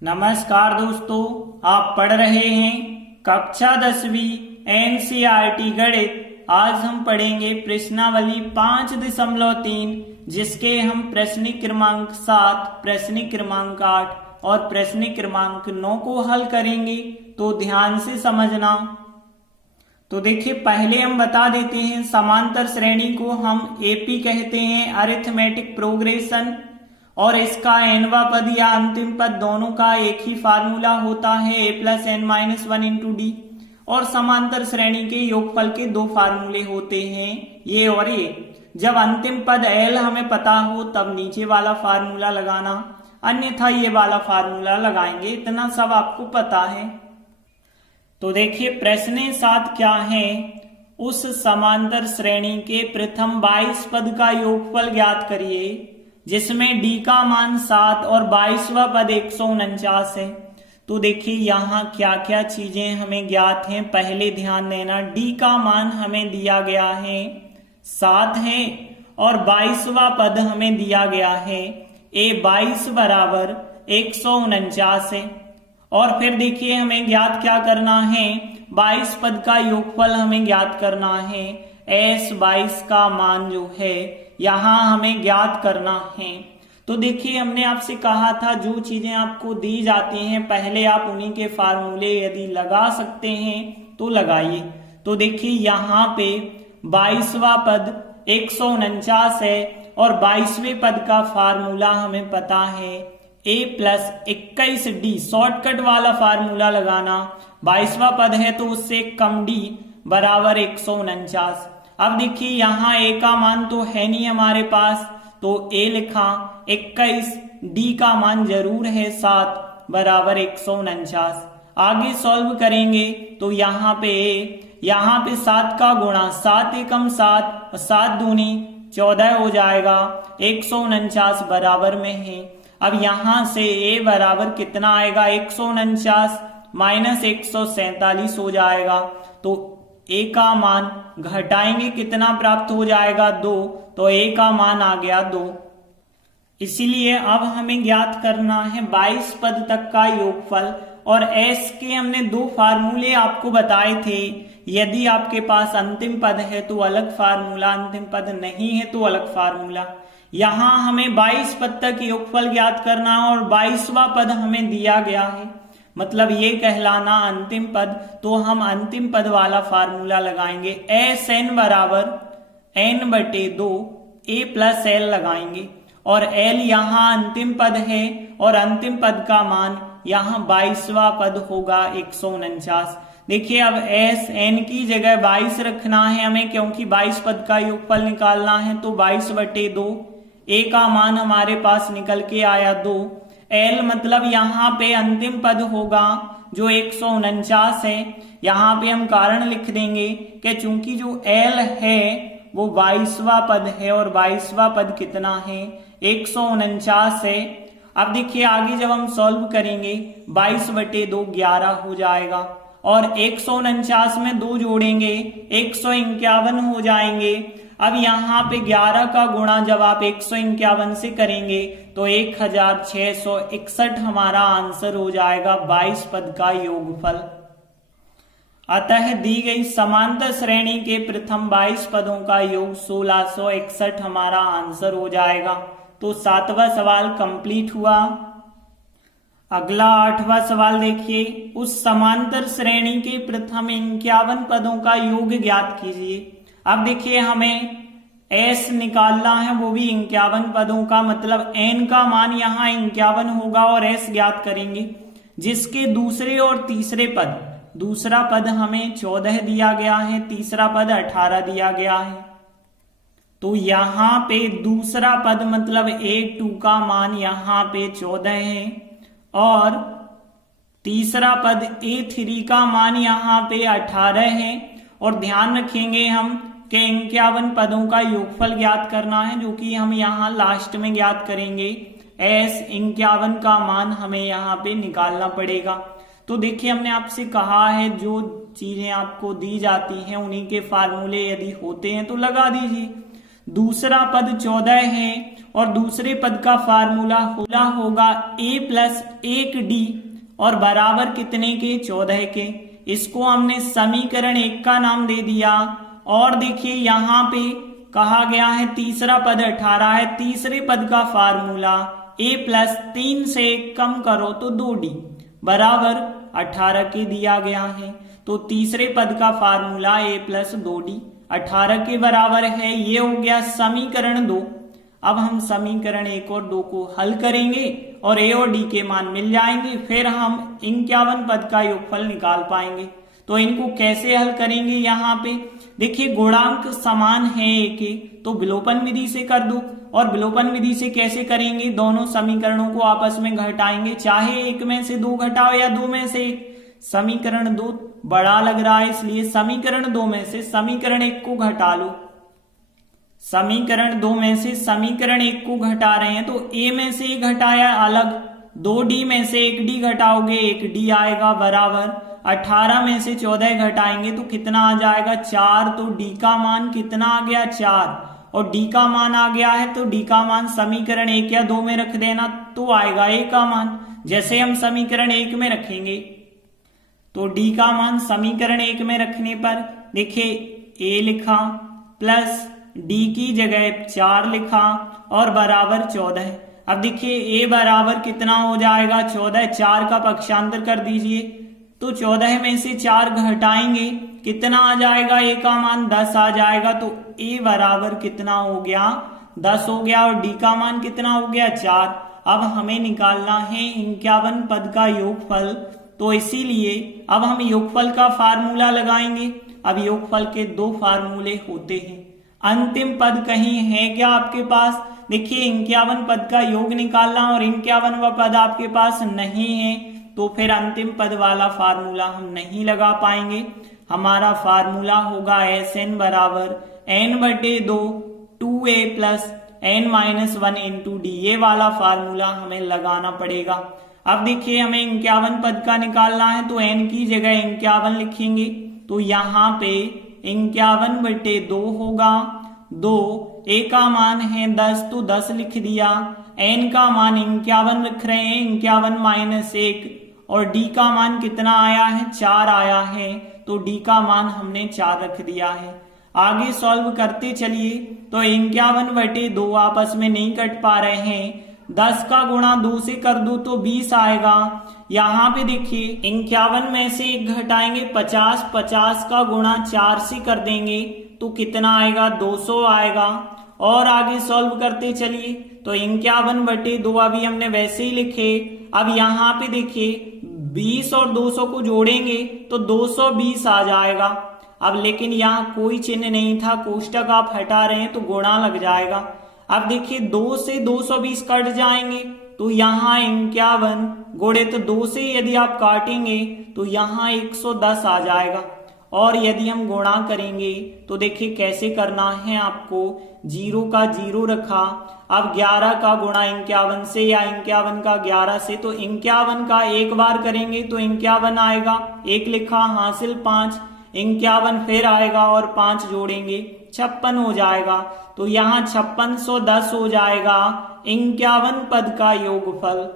नमस्कार दोस्तों, आप पढ़ रहे हैं कक्षा 10वीं एनसीईआरटी गणित। आज हम पढ़ेंगे प्रश्नावली 5.3 जिसके हम प्रश्न क्रमांक 7, प्रश्न क्रमांक 8 और प्रश्न क्रमांक 9 को हल करेंगे। तो ध्यान से समझना। तो देखिए, पहले हम बता देते हैं समांतर श्रेणी को हम एपी कहते हैं, अरिथमेटिक प्रोग्रेशन, और इसका nवा पद या अंतिम पद दोनों का एक ही फार्मूला होता है a plus N minus one into D. और समांतर श्रेणी के योगफल के दो फार्मूले होते हैं, ये और ये। जब अंतिम पद l हमें पता हो तब नीचे वाला फार्मूला लगाना, अन्यथा ये वाला फार्मूला लगाएंगे। इतना सब आपको पता है। तो देखिए, प्रश्न 7 क्या है? उस समांतर श्रेणी के प्रथम 22 पद का योगफल ज्ञात करिए जिसमें d का मान 7 और 22वां पद 149 है। तो देखिए, यहाँ क्या क्या चीजें हमें ज्ञात हैं, पहले ध्यान देना। d का मान हमें दिया गया है 7 है और 22वां पद हमें दिया गया है a22 बराबर 149 है। और फिर देखिए, हमें ज्ञात क्या करना है? 22 पद का योगफल हमें ज्ञात करना है। s22 का मान जो है यहाँ हमें ज्ञात करना है। तो देखिए, हमने आपसे कहा था जो चीजें आपको दी जाती हैं पहले आप उन्हीं के फार्मूले यदि लगा सकते हैं तो लगाइए। तो देखिए, यहाँ पे 22वां पद 149 है और 22वें पद का फार्मूला हमें पता है a प्लस 21d, शॉर्टकट वाला फार्मूला लगाना। 22वां पद है तो उससे कम d बराबर 149। अब देखिए, यहाँ a का मान तो है नहीं हमारे पास, तो a लिखा, 21, d का मान जरूर है 7 बराबर 149। आगे सॉल्व करेंगे तो यहाँ पे 7 का गुणा 7 एकम 7, 7 दूनी 14 हो जाएगा, 149 बराबर में है। अब यहाँ से a बराबर कितना आएगा? 149 माइनस 147 हो जाएगा। तो a का मान घटाएंगे, कितना प्राप्त हो जाएगा? 2। तो a का मान आ गया 2। इसीलिए अब हमें ज्ञात करना है 22 पद तक का योगफल। और s के हमने दो फार्मूले आपको बताए थे। यदि आपके पास अंतिम पद है तो अलग फार्मूला, अंतिम पद नहीं है तो अलग फार्मूला। यहाँ हमें 22 पद तक योगफल ज्ञात करना है और 22वां पद हमें दिया गया है, मतलब ये कहलाना अंतिम पद। तो हम अंतिम पद वाला फार्मूला लगाएंगे। एस एन बराबर n बटे 2 a प्लस एल लगाएंगे। और l यहाँ अंतिम पद है और अंतिम पद का मान यहाँ 22वां पद होगा 149। देखिए, अब एस एन की जगह 22 रखना है हमें, क्योंकि 22 पद का योगफल निकालना है। तो 22 बटे 2, a का मान हमारे पास निकल के आया 2। L मतलब यहाँ पे अंतिम पद होगा जो 149 है। यहाँ पे हम कारण लिख देंगे कि चूंकि जो L है वो 22वां पद है और 22वां पद कितना है? 149 है। अब देखिए, आगे जब हम सॉल्व करेंगे 22 बटे 2 11 हो जाएगा और 149 में 2 जोड़ेंगे 151 हो जाएंगे। अब यहाँ पे 11 का गुणा जब आप 151 से करेंगे तो 1661 हमारा आंसर हो जाएगा 22 पद का योगफल। अतः दी गई समांतर श्रेणी के प्रथम 22 पदों का योग 1661 हमारा आंसर हो जाएगा। तो 7वां सवाल कंप्लीट हुआ। अगला 8वां सवाल देखिए, उस समांतर श्रेणी के प्रथम 51 पदों का योग ज्ञात कीजिए। अब देखिए, हमें s निकालना है, वो भी 51 पदों का, मतलब n का मान यहाँ 51 होगा और s ज्ञात करेंगे जिसके दूसरे और तीसरे पद, दूसरा पद हमें 14 दिया गया है, तीसरा पद 18 दिया गया है। तो यहाँ पे दूसरा पद मतलब a2 का मान यहाँ पे 14 है और तीसरा पद a3 का मान यहाँ पे 18 है। और ध्यान रखेंगे हम कि 51 पदों का योगफल ज्ञात करना है, जो कि हम यहाँ लास्ट में ज्ञात करेंगे। s 51 का मान हमें यहाँ पे निकालना पड़ेगा। तो देखिए, हमने आपसे कहा है जो चीजें आपको दी जाती हैं उन्हीं के फार्मूले यदि होते हैं तो लगा दीजिए। दूसरा पद 14 है और दूसरे पद का फार्मूला होगा a प्लस 1d और बराबर कितने के, 14 के। इसको हमने समीकरण 1 का नाम दे दिया। और देखिए यहाँ पे कहा गया है तीसरा पद 18 है, तीसरे पद का फार्मूला a प्लस 3 से कम करो तो 2d बराबर 18 के दिया गया है। तो तीसरे पद का फार्मूला a प्लस 2d 18 के बराबर है। ये हो गया समीकरण 2। अब हम समीकरण 1 और 2 को हल करेंगे और a और d के मान मिल जाएंगे, फिर हम 51 पद का योगफल निकाल पाएंगे। तो इनको कैसे हल करेंगे, यहाँ पे देखिए गुणांक समान है एक के, तो विलोपन विधि से कर दो। और विलोपन विधि से कैसे करेंगे, दोनों समीकरणों को आपस में घटाएंगे, चाहे एक में से 2 घटाओ या 2 में से 1। समीकरण 2 बड़ा लग रहा है, इसलिए समीकरण 2 में से समीकरण 1 को घटा लो। समीकरण 2 में से समीकरण 1 को घटा रहे हैं, तो a में से घटाया अलग, 2d में से 1d घटाओगे 1d आएगा बराबर 18 में से 14 घटाएंगे तो कितना आ जाएगा, 4। तो d का मान कितना आ गया, 4। और d का मान आ गया है तो d का मान समीकरण 1 या 2 में रख देना तो आएगा a का मान। जैसे हम समीकरण 1 में रखेंगे तो d का मान समीकरण 1 में रखने पर देखिए a लिखा प्लस d की जगह 4 लिखा और बराबर 14। अब देखिए a बराबर कितना हो जाएगा, 14। 4 का पक्षांतर कर दीजिए तो 14 में से 4 घटाएंगे कितना आ जाएगा, a का मान 10 आ जाएगा। तो a बराबर कितना हो गया, 10 हो गया और d का मान कितना हो गया, 4। अब हमें निकालना है 51 पद का योगफल, तो इसीलिए अब हम योगफल का फार्मूला लगाएंगे। अब योगफल के 2 फार्मूले होते हैं। अंतिम पद कहीं है क्या आपके पास, देखिए 51 पद का योग निकालना और 51वां पद आपके पास नहीं है, तो फिर अंतिम पद वाला फार्मूला हम नहीं लगा पाएंगे। हमारा फार्मूला होगा Sn बराबर n/2 2a plus n-1 into D. ये वाला फार्मूला हमें लगाना पड़ेगा। अब देखिए हमें 51 पद का निकालना है, तो n की जगह 51 लिखेंगे, तो यहाँ पे 51/2 होगा 2। a का मान है 10 तो 10 लिख दिया, n का मान 51 लिख रहे हैं, 51 माइनस 1, और d का मान कितना आया है, 4 आया है, तो d का मान हमने 4 रख दिया है। आगे सॉल्व करते चलिए, तो 51/2 आपस में नहीं कट पा रहे हैं, 10 का गुणा 2 से कर दो तो 20 आएगा। यहाँ पे देखिए 51 में से 1 घटाएंगे 50, 50 का गुणा 4 से कर देंगे तो कितना आएगा, 200 आएगा। और आगे सॉल्व करते चलिए, तो 51/2 अभी हमने वैसे ही लिखे। अब यहाँ पे देखिए 20 और 200 को जोड़ेंगे तो 220 आ जाएगा। अब लेकिन यहाँ कोई चिन्ह नहीं था, कोष्टक आप हटा रहे हैं तो गुणा लग जाएगा। अब देखिए 2 से 220 कट जाएंगे तो यहाँ 51 गुणित 2 से यदि आप काटेंगे तो यहाँ 110 आ जाएगा। और यदि हम गुणा करेंगे तो देखिए कैसे करना है आपको, 0 का 0 रखा, अब 11 का गुणा 51 से या 51 का 11 से, तो 51 का एक बार करेंगे तो 51 आएगा, 1 लिखा, हासिल 5, 51 फिर आएगा और 5 जोड़ेंगे 56 हो जाएगा। तो यहाँ 5610 हो जाएगा 51 पद का योगफल।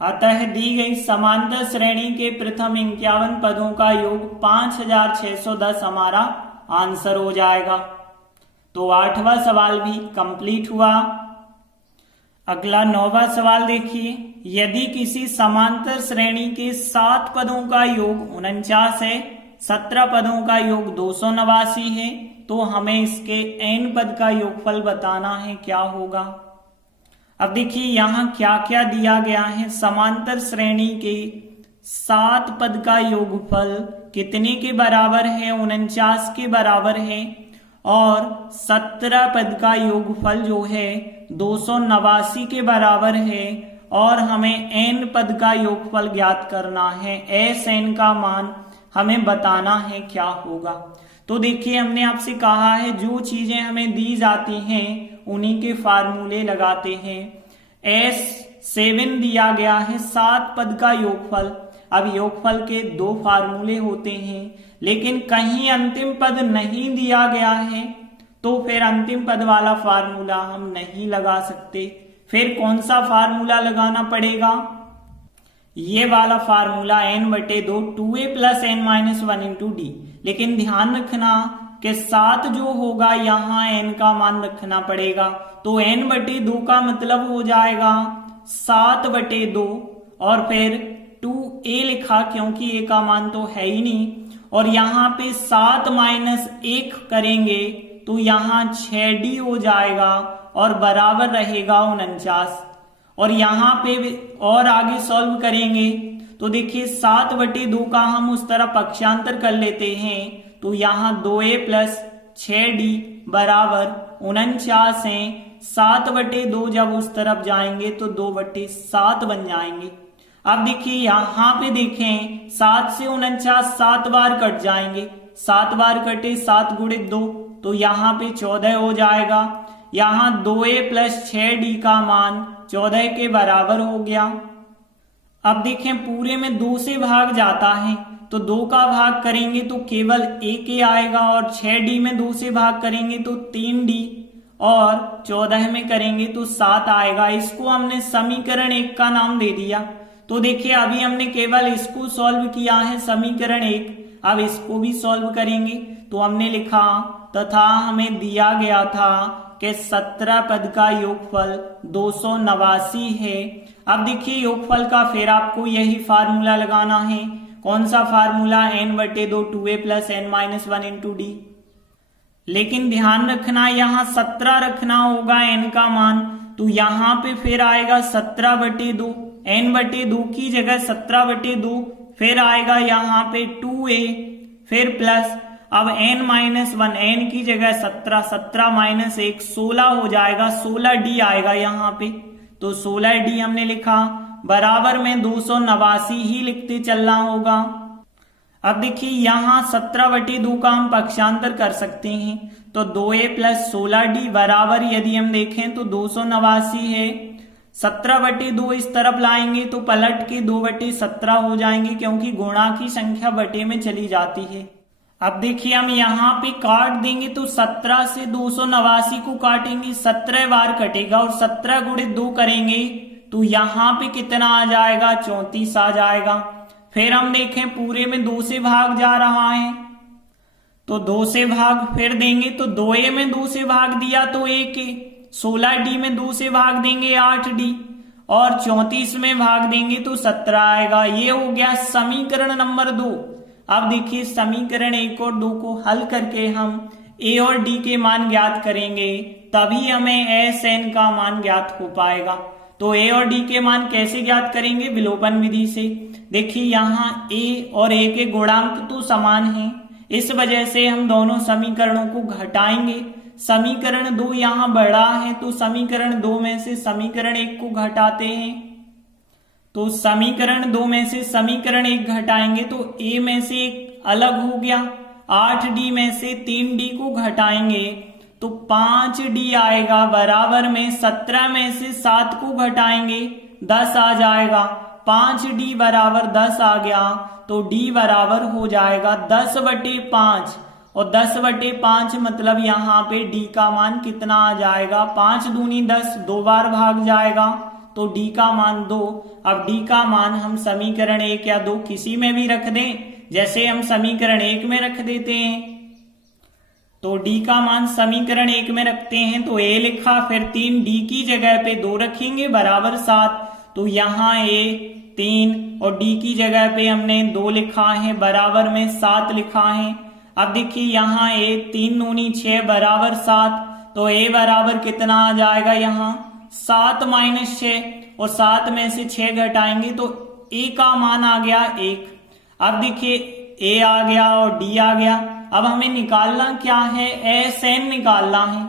अतः दी गई समांतर श्रेणी के प्रथम 51 पदों का योग 5610 हमारा आंसर हो जाएगा। तो 8वां सवाल भी कंप्लीट हुआ। अगला 9वां सवाल देखिए, यदि किसी समांतर श्रेणी के 7 पदों का योग 49 है, 17 पदों का योग 289 है, तो हमें इसके n पद का योगफल बताना है, क्या होगा। अब देखिए यहाँ क्या क्या दिया गया है, समांतर श्रेणी के 7 पद का योगफल कितने के बराबर है, 49 के बराबर है, और 17 पद का योगफल जो है 289 के बराबर है, और हमें n पद का योगफल ज्ञात करना है, Sn का मान हमें बताना है क्या होगा। तो देखिए हमने आपसे कहा है जो चीजें हमें दी जाती हैं उन्हीं के फार्मूले लगाते हैं। S7 दिया गया है 7 पद का योगफल। अब योगफल के 2 फार्मूले होते हैं, लेकिन कहीं अंतिम पद नहीं दिया गया है, तो फिर अंतिम पद वाला फार्मूला हम नहीं लगा सकते। फिर कौन सा फार्मूला लगाना पड़ेगा? ये वाला formula n/2 2a + n - 1 × d। लेकिन ध्यान रखना कि 7 जो होगा यहाँ n का मान रखना पड़ेगा, तो n/2 का मतलब हो जाएगा 7/2 और फिर 2a लिखा क्योंकि a का मान तो है ही नहीं, और यहाँ पे 7 - 1 करेंगे तो यहाँ 6d हो जाएगा और बराबर रहेगा 49। और यहाँ पे और आगे सॉल्व करेंगे तो देखिए 7/2 का हम उस तरह पक्षांतर कर लेते हैं, तो यहाँ 2a + 6d बराबर 49 है। 7/2 जब उस तरफ जाएंगे तो 2/7 बन जाएंगे। अब देखिए यहाँ पे देखें 7 से 49 7 बार कट जाएंगे, 7 बार कटे 7 × 2 तो यहाँ पे 14 हो जाएगा। यहाँ 2a + 6d का मान 14 के बराबर हो गया। अब देखें पूरे में 2 से भाग जाता है, तो 2 का भाग करेंगे तो केवल 1 आएगा, और 6d में 2 से भाग करेंगे तो 3d, और 14 में करेंगे तो 7 आएगा। इसको हमने समीकरण 1 का नाम दे दिया। तो देखिए अभी हमने केवल इसको सॉल्व किया है समीकरण 1, अब इसको भी सॉल्व करेंगे। तो हमने लिखा तथा हमें दिया गया था कि 17 पद का योगफल 289 है। अब देखिए योगफल का फिर आपको यही फार्मूला लगाना है। कौन सा formula? n/2 2a + n - 1 × d। लेकिन ध्यान रखना यहाँ 17 रखना होगा n का मान, तो यहाँ पे फिर आएगा 17/2, n/2 की जगह 17/2, फिर आएगा यहाँ पे 2a, फिर प्लस अब n - 1, n की जगह 17, 17 - 1 16 हो जाएगा, 16d आएगा यहाँ पे, तो 16d हमने लिखा बराबर में 289 ही लिखते चलना होगा। अब देखिए यहाँ 17/2 का हम पक्षांतर कर सकते हैं, तो 2a + 16d बराबर यदि हम देखें तो 289 है। 17/2 इस तरफ लाएंगे तो पलट के 2/17 हो जाएंगे, क्योंकि गुणा की संख्या बटे में चली जाती है। अब देखिए हम यहाँ पे काट देंगे तो 17 से 289 को काटेंगे, 17 बार कटेगा, और 17 × 2 करेंगे तो यहाँ पे कितना आ जाएगा? 34 आ जाएगा। फिर हम देखें पूरे में 2 से भाग जा रहा है, तो 2 से भाग फिर देंगे तो 2a में 2 से भाग दिया तो 1a, 16d में 2 से भाग देंगे 8d, और 34 में भाग देंगे तो 17 आएगा। ये हो गया समीकरण नंबर 2। अब देखिए समीकरण 1 और 2 को हल करके हम a और d के मान ज्ञात करेंगे, तभी हमें s n का मान ज्ञात हो पाएगा। तो a और d के मान कैसे ज्ञात करेंगे? विलोपन विधि से। देखिए यहाँ a और a के गुणांक तो समान हैं, इस वजह से हम दोनों समीकरणों को घटाएंगे। समीकरण 2 यहाँ बड़ा है, तो समीकरण 2 में से समीकरण 1 को घटाते हैं, तो समीकरण 2 में से समीकरण 1 घटाएंगे तो a में से 1 अलग हो गया, 8d में से 3d को घटाएंगे तो 5d आएगा, बराबर में 17 में से 7 को घटाएंगे 10 आ जाएगा, 5d बराबर 10 आ गया, तो d बराबर हो जाएगा 10/5, और 10/5 मतलब यहाँ पे d का मान कितना आ जाएगा? 5 दूनी 10, 2 बार भाग जाएगा, तो d का मान 2। अब d का मान हम समीकरण 1 या 2 किसी में भी रख दें, जैसे हम समीकरण 1 में रख देते हैं, तो d का मान समीकरण 1 में रखते हैं तो a लिखा, फिर 3d की जगह पे 2 रखेंगे बराबर 7, तो यहाँ a 3 और d की जगह पे हमने 2 लिखा है, बराबर में 7 लिखा है। अब देखिए यहाँ a 3 दूनी 6 बराबर 7, तो a बराबर कितना आ जाएगा? यहाँ 7 - 6, और 7 में से 6 घटाएंगे तो a का मान आ गया 1। अब देखिए a आ गया और d आ गया। अब हमें निकालना क्या है? Sn निकालना है,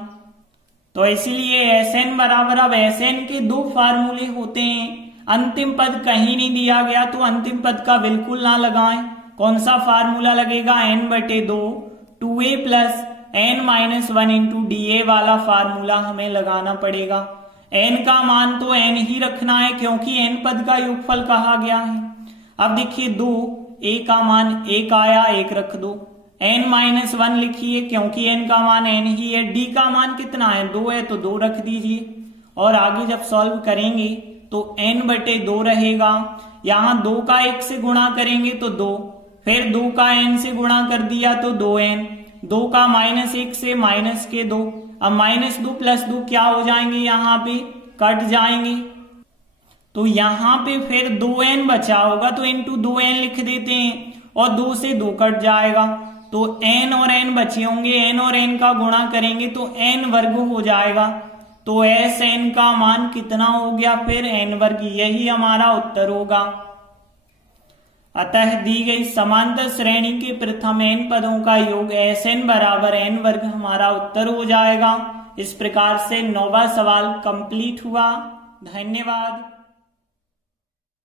तो इसीलिए Sn बराबर, अब Sn के 2 फार्मूले होते हैं, अंतिम पद कहीं नहीं दिया गया तो अंतिम पद का बिल्कुल ना लगाएं। कौन सा फार्मूला लगेगा? n/2 2a + n - 1 × da वाला फार्मूला हमें लगाना पड़ेगा। n का मान तो n ही रखना है, क्योंकि n पद का योगफल कहा गया है। अब देखिए 2, a का मान 1 आया, 1 रख दो, n-1 लिखिए क्योंकि n का मान n ही है। d का मान कितना है 2 है तो 2 रख दीजिए और आगे जब सॉल्व करेंगे तो n/2 रहेगा। यहां 2 का 1 से गुणा करेंगे तो 2, फिर 2 का n से गुणा कर दिया तो 2n, 2 का -1 से माइनस के 2, अब -2 + 2 क्या हो जाएंगे यहाँ पे कट जाएंगे, तो यहाँ पे फिर 2n बचा होगा तो इंटू 2n लिख देते हैं और 2 से 2 कट जाएगा तो n और n बचे होंगे, n और n का गुणा करेंगे तो n वर्ग हो जाएगा। तो Sn का मान कितना हो गया फिर n वर्ग, यही हमारा उत्तर होगा। अतः दी गई समांतर श्रेणी के प्रथम n पदों का योग Sn बराबर n वर्ग हमारा उत्तर हो जाएगा। इस प्रकार से 9वां सवाल कंप्लीट हुआ। धन्यवाद।